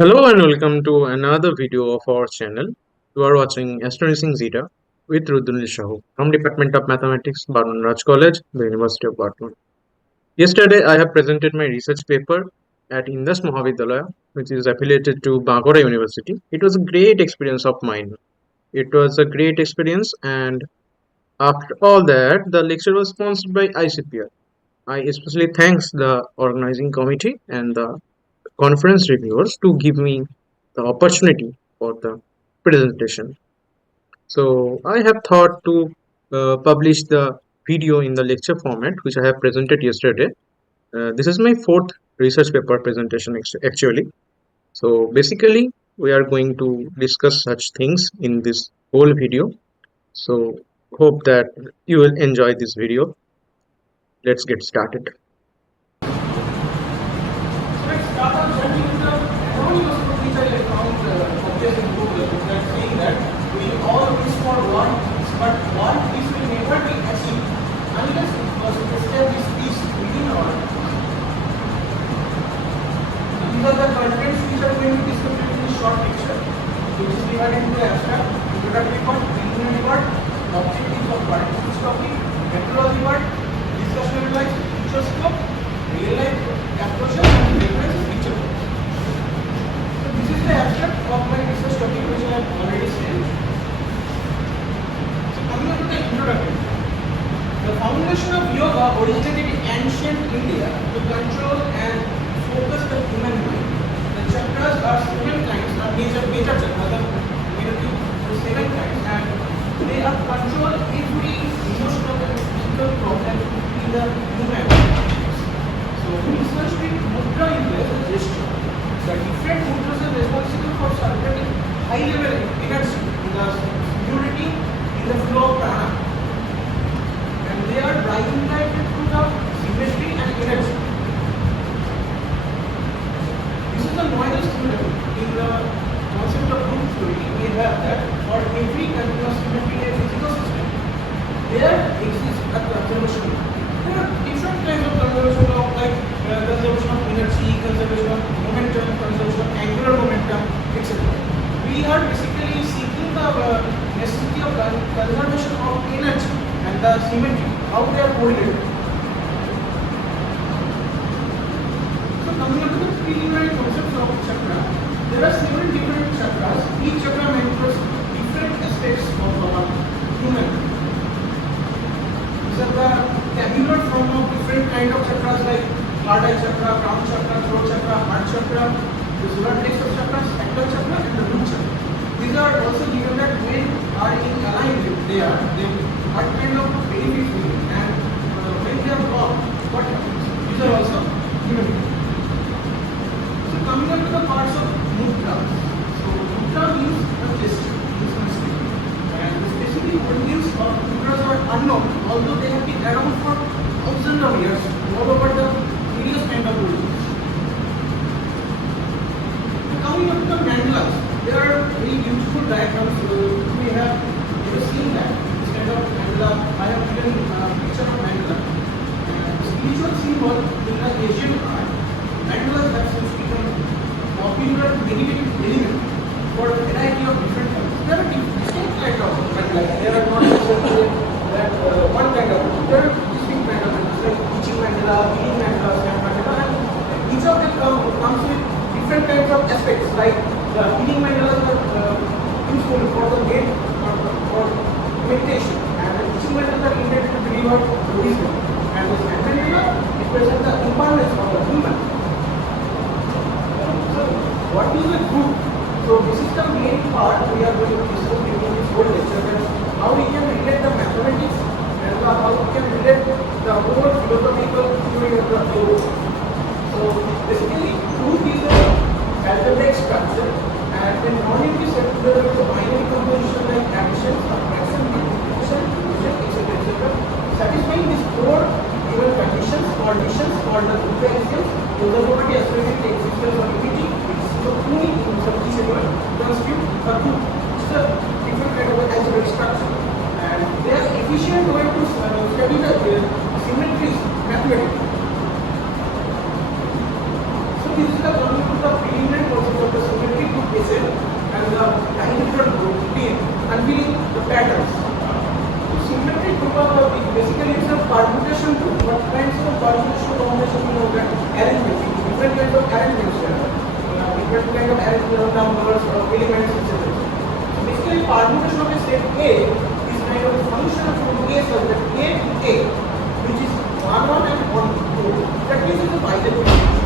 Hello and welcome to another video of our channel. You are watching Astonishing Zeta with Rudranil Sahu from Department of Mathematics, Barun Raj College, the University of Barcelona. Yesterday, I have presented my research paper at Indas Mahavidyalaya, which is affiliated to Bankura University. It was a great experience of mine. It was a great experience, and after all that, the lecture was sponsored by ICPR. I especially thanks the organizing committee and the conference reviewers to give me the opportunity for the presentation. So I have thought to publish the video in the lecture format, which I have presented yesterday. This is my fourth research paper presentation actually. So basically, we are going to discuss such things in this whole video. So hope that you will enjoy this video. Let's get started. So let's start our journey with the anonymous book which I found published in Google that saying that we all wish for one peace, but one peace will never be achieved unless we first establish peace within our mind. So these are the contents which are going to be discussed in this short lecture, which is divided into abstract, introductory part, preliminary part, objectives of particular topic, methodology part, discussion advice, future scope, real life approaches and reference feature. So this is the abstract of my research topic which I have already said. So coming on to the introduction. The foundation of yoga originated in ancient India to control and focus the human mind. The chakras are seven kinds, are major chakras, the seven kinds, and they are control every emotional and physical problem in the human mind. So research with mudra is a gesture. The different mudras are responsible for circulating high level energy in the purity in the flow of prana. And they are driving life through the symmetry and energy. This is the noise theory. In the concept of group theory, we have that for every continuous symmetry in a physical system, there exists a conservation. There are different kinds of conservation of conservation of energy, conservation of momentum, conservation of angular momentum, etc. We are basically seeking the necessity of conservation of energy and the symmetry, how they are correlated. So coming up to the preliminary concepts of chakra, there are several different chakras. Each chakra manifests different aspects of our human. These are the tabular form of different kind of chakras like third eye chakra, crown chakra, throat chakra, heart chakra, the solar plexus chakra, sacral chakra, and the root chakra. These are also given that when are in alignment, they what kind of benefits we get, and when they are wrong, what happens. These are also given. So coming up to the parts of mudra. So mudra means a gesture, and the specific origins of mudras are unknown, although they have been around for thousands of years all over the various kind of origins. So coming up to the mandalas, there are very beautiful diagrams. We have ever seen that this kind of mandala. I have given a picture of mandala. Spiritual symbol in the Asian art, mandalas have since become popular derivative element for a variety of different colors. There are distinct kind of mandalas. There are not necessarily that one kind of. There are distinct kind of mandalas like teaching mandala, healing mandala, stamp mandala, and each of them comes with different kinds of aspects. Like the healing mandalas are useful for the gate or for meditation, and the teaching mandalas are intended to deliver wisdom. And the stamp mandala represents the impermanence of the human. So, what is the group? So, this is the main part we are going to discuss in this whole lecture, that how we can relate the mathematics and how we can relate the whole philosophical theory of the flow. So, basically, group is a algebraic structure, and when non-empty set together with a binary composition like addition, subtraction, multiplication, division, etc., satisfying these four given conditions, conditions called the group axioms, those are property associated with the existence of unity. So only in some key segment constitute a group. It's a different kind of algebraic structure, and they are efficient way to study the symmetries mathematically. So this is the coming to the preliminary concept of the numbers or elements, etc. So basically, permutation of a set A is kind of a function from A, so that A to A, which is 1 1 and 1 2. That means it's a bilateral function.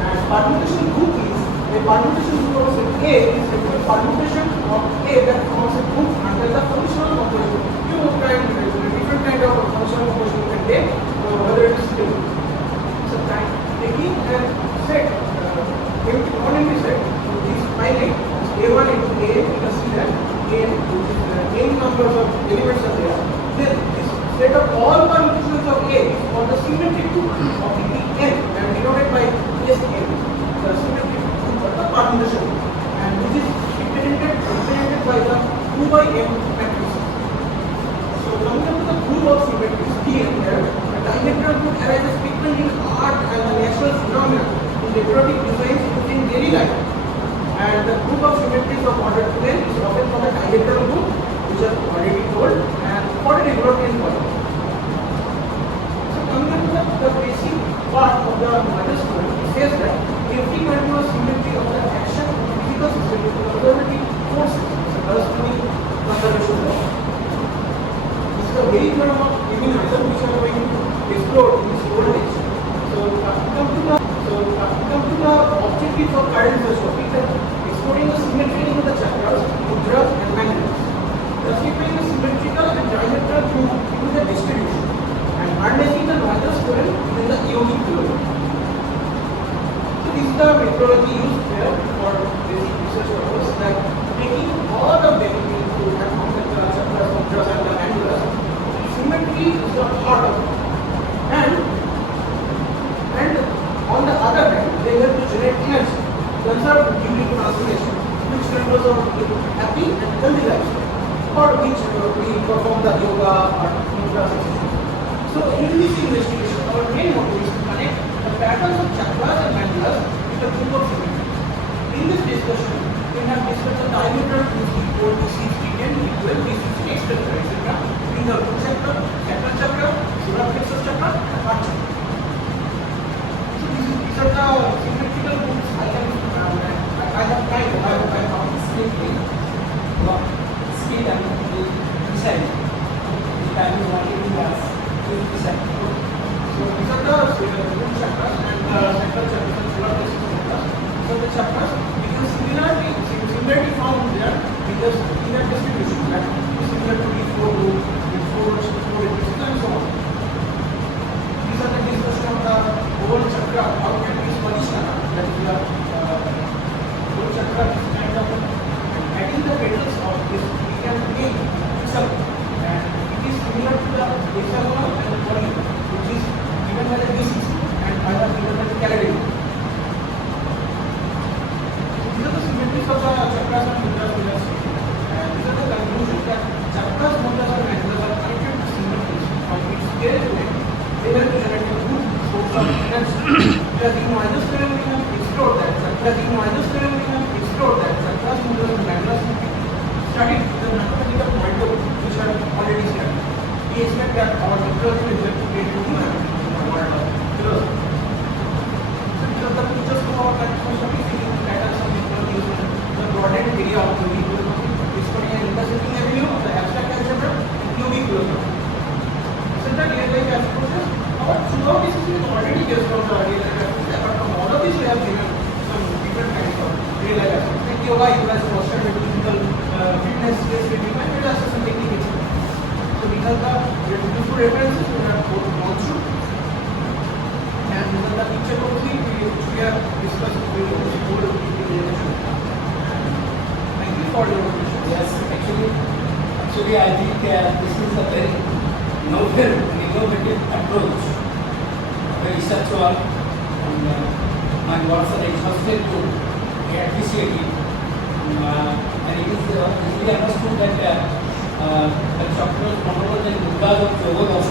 And permutation group is a permutation group of set A is a permutation of A that forms a group under the functional composition. You try different kind of functional composition you can take, whether it is stable. So taking a set, empty non-empty set, is finite. A1 into A, you can see that n, which is n numbers of elements are there. Then this set of all permutations of A is called the symmetric group of the n, and denoted by Sn, the symmetric group of the permutation, and which is represented by the 2 by m matrix. So coming up to the group of symmetries, here, a diametral group arises frequently in art and the natural phenomena in decorative designs using daily life. And the group of symmetries of order 2n is often called a diametral group, which are already told, and for a development point. So coming up to the basic part of the Mudras theorem, it says that every continuous symmetry of the action of the physical system is conservative forces, so corresponding conservation law. This is a very theorem of immunism which we are going to explore in this whole lecture. So come to the objective of current philosophy, that exploring the symmetry in the chakras, mudras and mandalas, justifying the symmetrical and diametral group into the distribution, and harnessing the Mudras theorem in the Yogic Philosophy. So this is the methodology used here for basic research purpose, that taking all of them into account, the chakras, mudras and the mandalas, symmetry is the heart of it. And on the other hand, they have to generate energy, conserve during transformation, which members of happy and healthy lifestyle, for which we perform the yoga or mudras, etc. So in this investigation, our main motive is to connect the patterns of chakras and mandalas with the group of symmetry. In this discussion, we have discussed the diameter B4, B6, B10, B12, B16, etc. in the root chakra, sacral chakra, solar plexus chakra, and heart chakra. These are the symmetrical groups I have tried. I found speed and design. The time is only Indas. So these are the root chakras and the sacral chakras and solar plexus chakras. So the chakras, we can similarity found there because in their distribution, that is similar to B4 group, B4, and so on. These are the discussion of the whole chakra, how can we position that is the whole chakra is kind of adding the petals of this, we can make itself, and it is similar to the hexagonal and the body, which is given by the D6 and I have given by the calendar. These are the symmetries of the chakras and mudras we have seen, and these are the conclusions that chakras, mudras and mandalas are connected to symmetries on which they help to generate a good source of energy. Because in Mudras theorem we have explored that. Chakras, mudras and mandalas will be studied with the mathematical point of view which are already studied. We expect that our methodology will help to get to the mathematics in our philosophy. So these are the features of our philosophy, seeing the patterns of methodology, the broadened area of Yogic philosophy, exploring an intersecting avenue of the abstract algebra and Yogic philosophy. The real life approaches, our throughout this is already based on the real life approaches, but from all of these we have given some different kinds of real life approaches. Like yoga, you guys posted with physical fitness, stress relief, and relaxation technique, etc. So these are the beautiful references we have gone through, and these are the picture which we have discussed during this whole presentation. Thank you for your attention. Yes, actually, I think this is a very novel and innovative approach, very research-all, and my words are exhausted to appreciate it. And it is easily understood that the chakras, Mandalas and Mudras of Yoga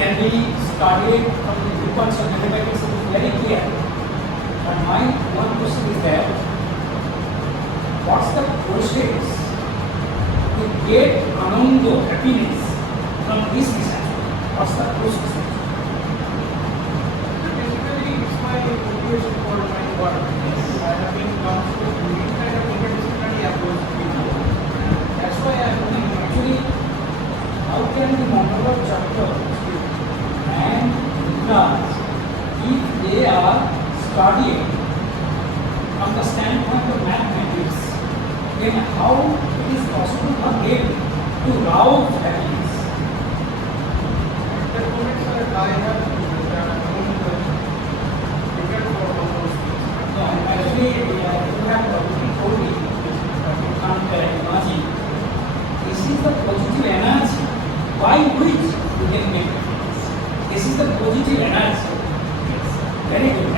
can be studied from the viewpoints of mathematics. It is very clear. But my one question is that what's the process to get ananda, happiness from this research? What's the process? Basically, it's my motivation for my work. I have been gone through That's why I think actually how can the Mandala Chakras and Indas, if they are studying from the standpoint of mathematics, then how it is possible for them to rouse happiness? At that moment, sir, I have different proposals. Yeah, actually, you have already told me, you can't imagine. This is the positive energy by which we can make happiness. This is the positive energy. Very good.